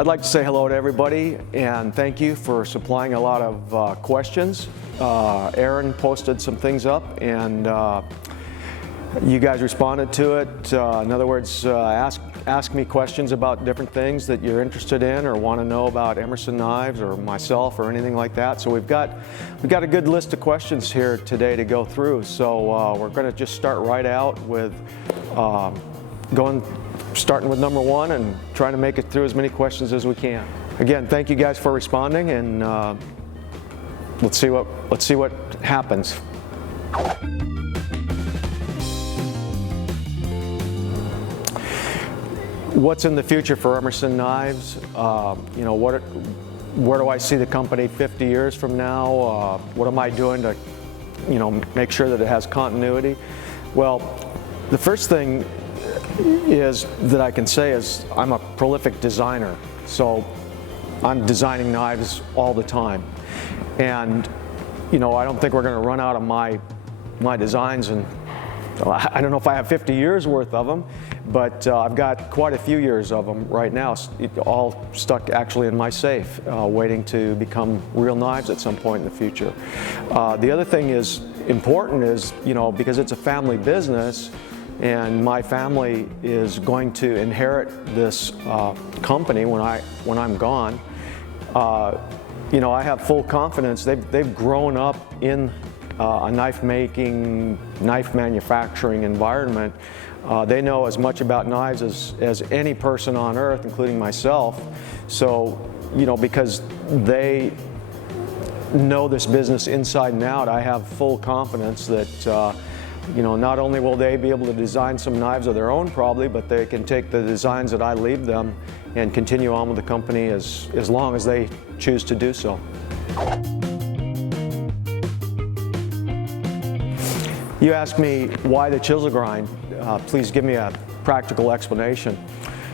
I'd like to say hello to everybody and thank you for supplying a lot of questions. Aaron posted some things up and you guys responded to it. In other words, ask me questions about different things that you're interested in or want to know about Emerson knives or myself or anything like that. So we've got a good list of questions here today to go through. So we're going to just start right out with starting with number one and trying to make it through as many questions as we can. Again, thank you guys for responding, and let's see what happens. What's in the future for Emerson knives? You know, where do I see the company 50 years from now? What am I doing to, you know, make sure that it has continuity? Well, the first thing is that I can say is I'm a prolific designer, so I'm designing knives all the time, and you know, I don't think we're going to run out of my designs, and I don't know if I have 50 years worth of them, but I've got quite a few years of them right now, all stuck actually in my safe, waiting to become real knives at some point in the future. The other thing is important is, you know, because it's a family business and my family is going to inherit this company when I'm gone, you know, I have full confidence. They've grown up in a knife making, knife manufacturing environment. They know as much about knives as any person on earth, including myself. So, you know, because they know this business inside and out, I have full confidence that you know, not only will they be able to design some knives of their own probably, but they can take the designs that I leave them and continue on with the company as long as they choose to do so. You asked me why the chisel grind. Please give me a practical explanation.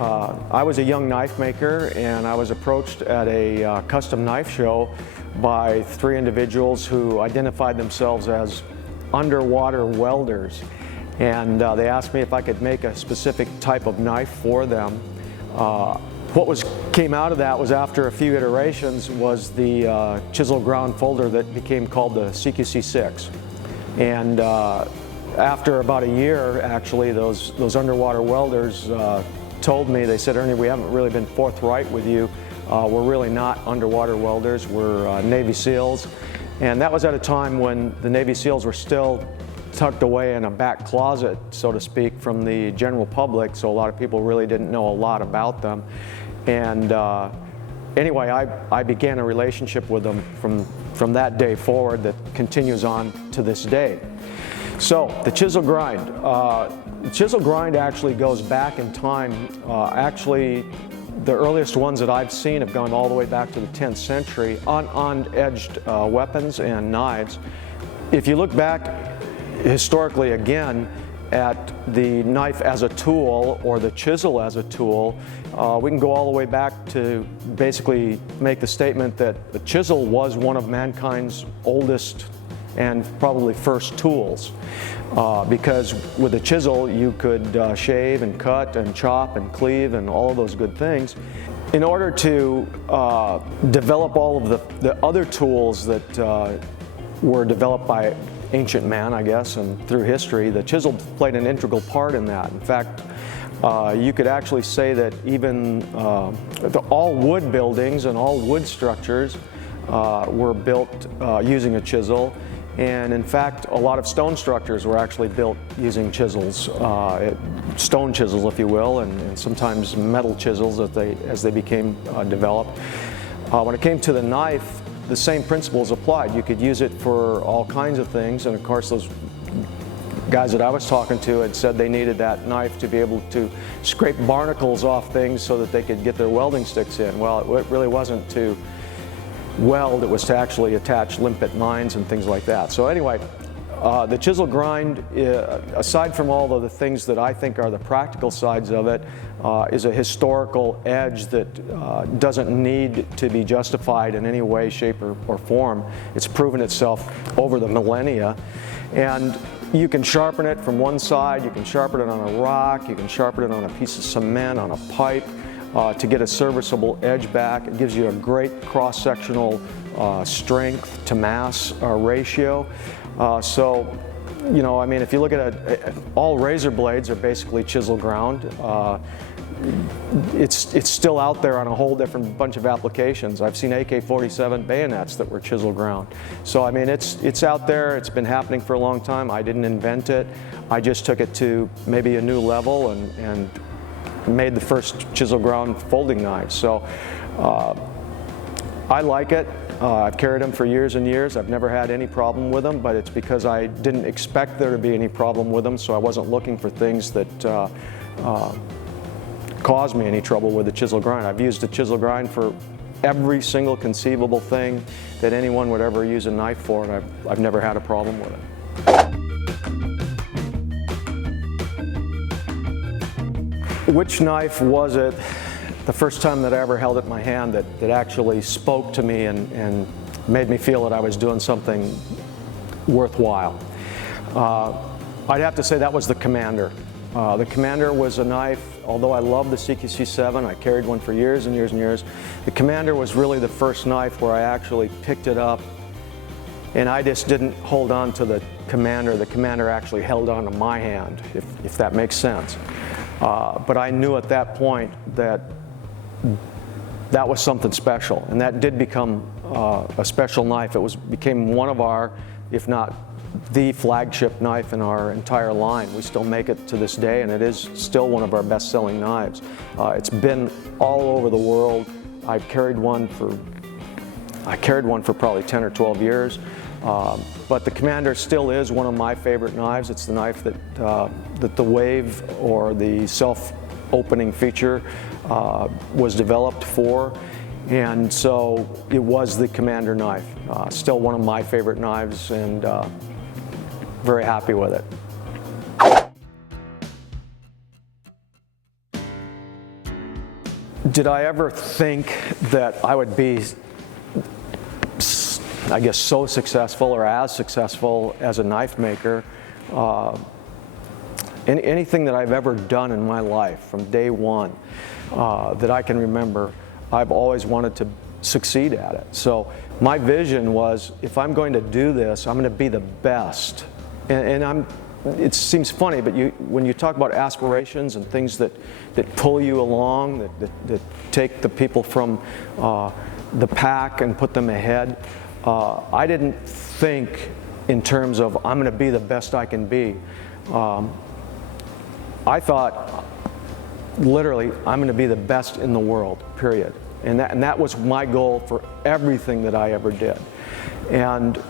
I was a young knife maker and I was approached at a custom knife show by 3 individuals who identified themselves as underwater welders, and they asked me if I could make a specific type of knife for them. What came out of that was, after a few iterations, was the chisel ground folder that became called the CQC6. And after about a year, actually, those underwater welders told me, they said, "Ernie, we haven't really been forthright with you. We're really not underwater welders, we're Navy SEALs." And that was at a time when the Navy SEALs were still tucked away in a back closet, so to speak, from the general public, so a lot of people really didn't know a lot about them. And anyway, I began a relationship with them from that day forward that continues on to this day. So, the chisel grind. The chisel grind actually goes back in time. Actually, the earliest ones that I've seen have gone all the way back to the 10th century on edged weapons and knives. If you look back historically again at the knife as a tool or the chisel as a tool, we can go all the way back to basically make the statement that the chisel was one of mankind's oldest and probably first tools, because with a chisel you could shave and cut and chop and cleave and all of those good things. In order to develop all of the other tools that were developed by ancient man, I guess, and through history, the chisel played an integral part in that. In fact, you could actually say that even all wood buildings and all wood structures were built using a chisel. And in fact, a lot of stone structures were actually built using chisels, stone chisels, if you will, and sometimes metal chisels as they became developed. When it came to the knife, the same principles applied. You could use it for all kinds of things, and of course those guys that I was talking to had said they needed that knife to be able to scrape barnacles off things so that they could get their welding sticks in. Well, it really wasn't to weld, it was to actually attach limpet lines and things like that. So anyway, the chisel grind, aside from all of the things that I think are the practical sides of it, is a historical edge that doesn't need to be justified in any way, shape, or form. It's proven itself over the millennia. And you can sharpen it from one side, you can sharpen it on a rock, you can sharpen it on a piece of cement, on a pipe. to get a serviceable edge back. It gives you a great cross-sectional strength to mass ratio. So, you know, I mean, if you look at all razor blades are basically chisel ground. It's still out there on a whole different bunch of applications. I've seen AK-47 bayonets that were chisel ground. So I mean, it's out there. It's been happening for a long time. I didn't invent it. I just took it to maybe a new level and made the first chisel ground folding knives. So I like it. I've carried them for years and years. I've never had any problem with them, but it's because I didn't expect there to be any problem with them, so I wasn't looking for things that caused me any trouble with the chisel grind. I've used the chisel grind for every single conceivable thing that anyone would ever use a knife for, and I've never had a problem with it. Which knife was it the first time that I ever held it in my hand that actually spoke to me and made me feel that I was doing something worthwhile? I'd have to say that was the Commander. The Commander was a knife, although I love the CQC7, I carried one for years and years and years. The Commander was really the first knife where I actually picked it up, and I just didn't hold on to the Commander actually held on to my hand, if that makes sense. But I knew at that point that that was something special, and that did become a special knife. It became one of our, if not the flagship knife in our entire line. We still make it to this day, and it is still one of our best-selling knives. It's been all over the world. I carried one for probably 10 or 12 years. But the Commander still is one of my favorite knives. It's the knife that the wave or the self-opening feature was developed for. And so it was the Commander knife. Still one of my favorite knives, and very happy with it. Did I ever think that I would be, I guess, so successful or as successful as a knife maker? Anything that I've ever done in my life from day one that I can remember, I've always wanted to succeed at it. So my vision was, if I'm going to do this, I'm going to be the best. It seems funny, but when you talk about aspirations and things that pull you along, that take the people from the pack and put them ahead, I didn't think in terms of I'm going to be the best I can be. I thought, literally, I'm going to be the best in the world, period. And that was my goal for everything that I ever did. And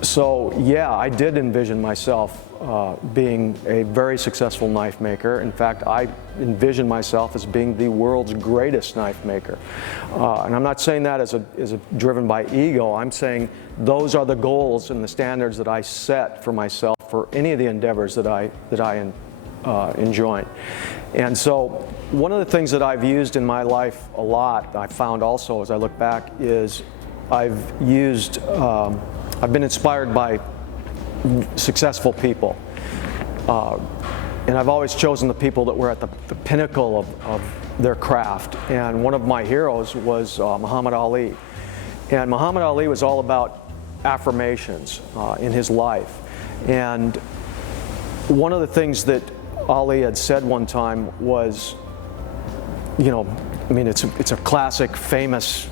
so, yeah, I did envision myself being a very successful knife maker. In fact, I envision myself as being the world's greatest knife maker. And I'm not saying that as driven by ego. I'm saying those are the goals and the standards that I set for myself for any of the endeavors that I enjoy. And so one of the things that I've used in my life a lot, I found also as I look back, is I've been inspired by successful people. And I've always chosen the people that were at the pinnacle of their craft. And one of my heroes was Muhammad Ali. And Muhammad Ali was all about affirmations in his life. And one of the things that Ali had said one time was, you know, I mean, it's a classic, famous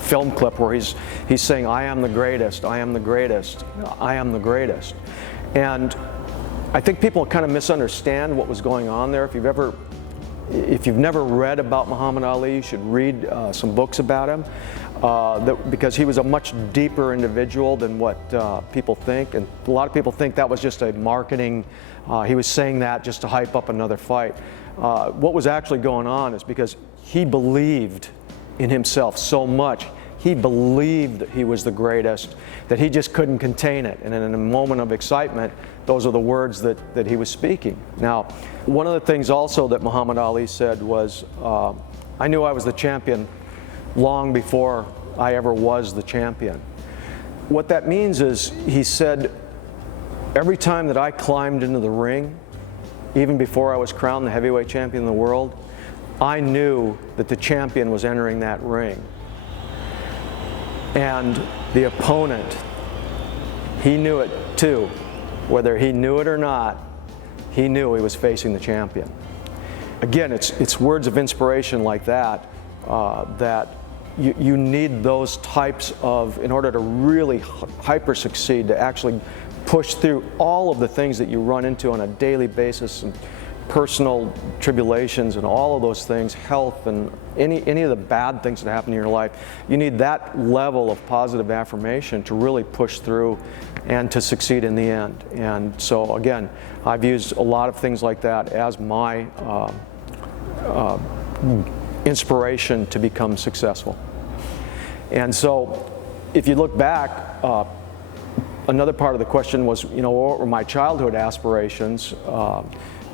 film clip where he's saying, "I am the greatest, I am the greatest, I am the greatest." And I think people kind of misunderstand what was going on there. If you've never read about Muhammad Ali, you should read some books about him, because he was a much deeper individual than what people think. And a lot of people think that was just a marketing, he was saying that just to hype up another fight. What was actually going on is because he believed in himself so much. He believed that he was the greatest, that he just couldn't contain it. And in a moment of excitement, those are the words that he was speaking. Now, one of the things also that Muhammad Ali said was, I knew I was the champion long before I ever was the champion. What that means is, he said, every time that I climbed into the ring, even before I was crowned the heavyweight champion of the world, I knew that the champion was entering that ring. And the opponent, he knew it too. Whether he knew it or not, he knew he was facing the champion. Again, it's words of inspiration like that that you need those types of, in order to really hyper succeed, to actually push through all of the things that you run into on a daily basis, and personal tribulations and all of those things, health and any of the bad things that happen in your life. You need that level of positive affirmation to really push through and to succeed in the end. And so again, I've used a lot of things like that as my inspiration to become successful. And so if you look back, another part of the question was, what were my childhood aspirations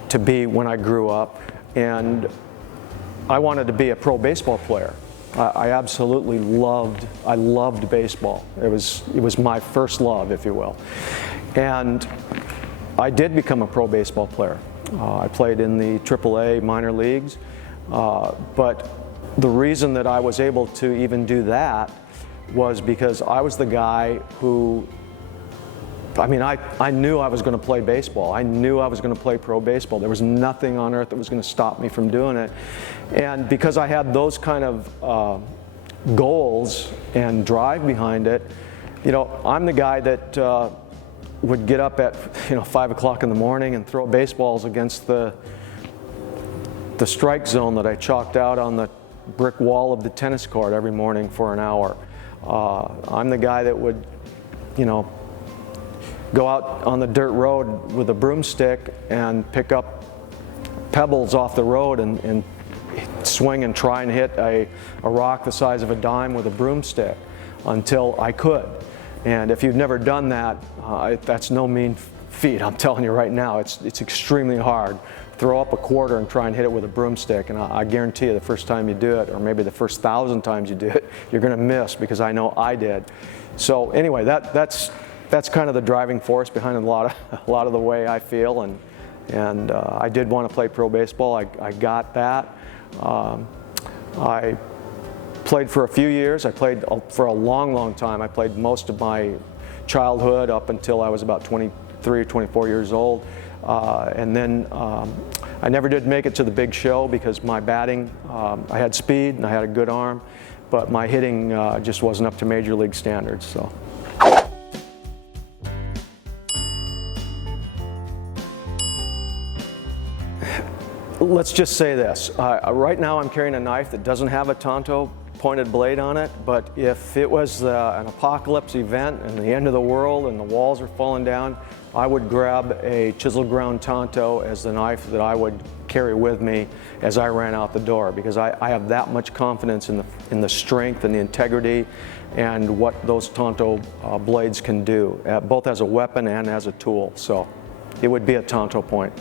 to be when I grew up? And I wanted to be a pro baseball player. I absolutely loved baseball. It was my first love, if you will. And I did become a pro baseball player. I played in the AAA minor leagues, but the reason that I was able to even do that was because I was the guy who, I knew I was going to play baseball. I knew I was going to play pro baseball. There was nothing on earth that was going to stop me from doing it. And because I had those kind of goals and drive behind it, I'm the guy that would get up at 5 o'clock in the morning and throw baseballs against the strike zone that I chalked out on the brick wall of the tennis court every morning for an hour. I'm the guy that would, go out on the dirt road with a broomstick and pick up pebbles off the road and swing and try and hit a rock the size of a dime with a broomstick until I could. And if you've never done that, that's no mean feat. I'm telling you right now, it's extremely hard. Throw up a quarter and try and hit it with a broomstick, and I guarantee you the first time you do it, or maybe the first 1,000 times you do it, you're going to miss, because I know I did. So anyway, that's kind of the driving force behind a lot of the way I feel, and I did want to play pro baseball. I got that. I played for a few years. I played for a long time. I played most of my childhood up until I was about 23 or 24 years old. And then I never did make it to the big show because my batting, I had speed and I had a good arm, but my hitting just wasn't up to major league standards. So. Let's just say this. Right now I'm carrying a knife that doesn't have a Tanto pointed blade on it, but if it was an apocalypse event and the end of the world and the walls are falling down, I would grab a chisel ground Tanto as the knife that I would carry with me as I ran out the door, because I have that much confidence in the strength and the integrity and what those Tanto blades can do, both as a weapon and as a tool. So it would be a Tanto point.